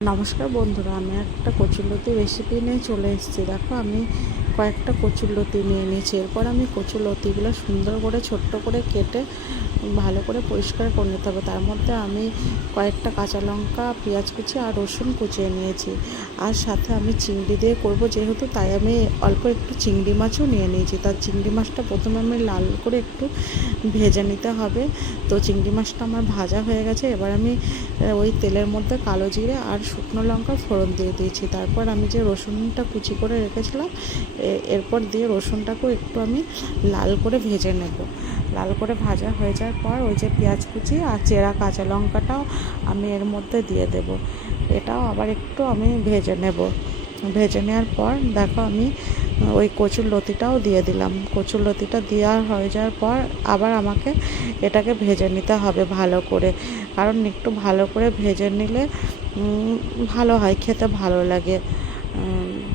নমস্কার বন্ধুরা, আমি একটা কচুরলতি রেসিপি নিয়ে চলে এসেছি। দেখো, আমি কয়েকটা কচুরলতি নিয়ে নিয়েছি। এরপর আমি কচুরলতিগুলো সুন্দর করে ছোট্ট করে কেটে ভালো করে পরিষ্কার করে নিতে হবে। তার মধ্যে আমি কয়েকটা কাঁচা লঙ্কা, পেঁয়াজ কুচি আর রসুন কুচিয়ে নিয়েছি। আর সাথে আমি চিংড়ি দিয়ে করব যেহেতু, তাই আমি অল্প একটু চিংড়ি মাছও নিয়ে নিয়েছি। তার চিংড়ি মাছটা প্রথমে আমি লাল করে একটু ভেজে নিতে হবে। তো চিংড়ি মাছটা আমার ভাজা হয়ে গেছে। এবার আমি ওই তেলের মধ্যে কালো জিরে আর শুকনো লঙ্কা ফোড়ন দিয়ে দিয়েছি। তারপর আমি যে রসুনটা কুচি করে রেখেছিলাম, এরপর দিয়ে রসুনটাকেও একটু আমি লাল করে ভেজে নেব। লাল করে ভাজা হয়ে যাওয়ার পর ওই যে পেঁয়াজ কুচি আর চেরা কাঁচা লঙ্কাটাও আমি এর মধ্যে দিয়ে দেব। এটাও আবার একটু আমি ভেজে নেব। ভেজে নেওয়ার পর দেখো, আমি ওই কচুরলতিটাও দিয়ে দিলাম। কচুরলতিটা দেওয়া হয়ে যাওয়ার পর আবার আমাকে এটাকে ভেজে নিতে হবে ভালো করে, কারণ একটু ভালো করে ভেজে নিলে ভালো হয়, খেতে ভালো লাগে।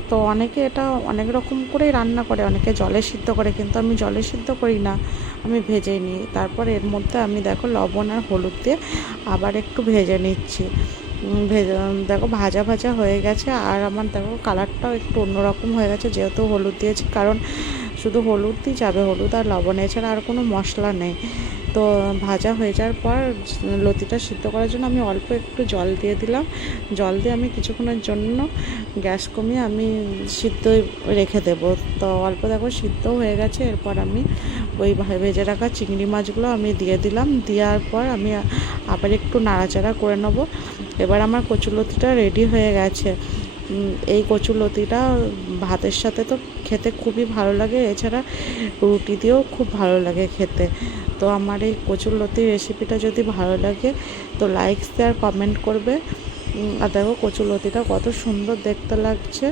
তো অনেকে এটা অনেক রকম করেই রান্না করে, অনেকে জলে সিদ্ধ করে, কিন্তু আমি জলে সিদ্ধ করি না, আমি ভেজেই নিই। তারপর এর মধ্যে আমি দেখো লবণ আর হলুদ দিয়ে আবার একটু ভেজে নিচ্ছি। ভেজে দেখো ভাজা ভাজা হয়ে গেছে। আর আমার দেখো কালারটাও একটু অন্যরকম হয়ে গেছে, যেহেতু হলুদ দিয়েছি, কারণ শুধু হলুদ দিয়ে যাবে, হলুদ আর লবণ, এছাড়া আর কোনো মশলা নেই। তো ভাজা হয়ে যাওয়ার পর লতিটা সিদ্ধ করার জন্য আমি অল্প একটু জল দিয়ে দিলাম। জল দিয়ে আমি কিছুক্ষণের জন্য গ্যাস কমিয়ে আমি সিদ্ধ রেখে দেব। তো অল্প দেখো সিদ্ধ হয়ে গেছে। এরপর আমি ওই ভেজে রাখা চিংড়ি মাছগুলো আমি দিয়ে দিলাম। দেওয়ার পর আমি আবার একটু নাড়াচাড়া করে নেব। এবার আমার কচুরলতিটা রেডি হয়ে গেছে। এই কচুরলতিটা ভাতের সাথে তো খেতে খুবই ভালো লাগে, এছাড়া রুটি দিয়েও খুব ভালো লাগে খেতে। তো আমার এই কচুরলতির রেসিপিটা যদি ভালো লাগে তো লাইক, শেয়ার, কমেন্ট করবে। আর দেখো কচুরলতিটা কত সুন্দর দেখতে লাগছে।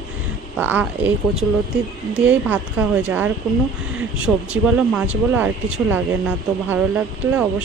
এই কচুরলতি দিয়েই ভাত খাওয়া হয়ে যায়, আর কোনো সবজি বলো মাছ বলো আর কিছু লাগে না। তো ভালো লাগলে অবশ্যই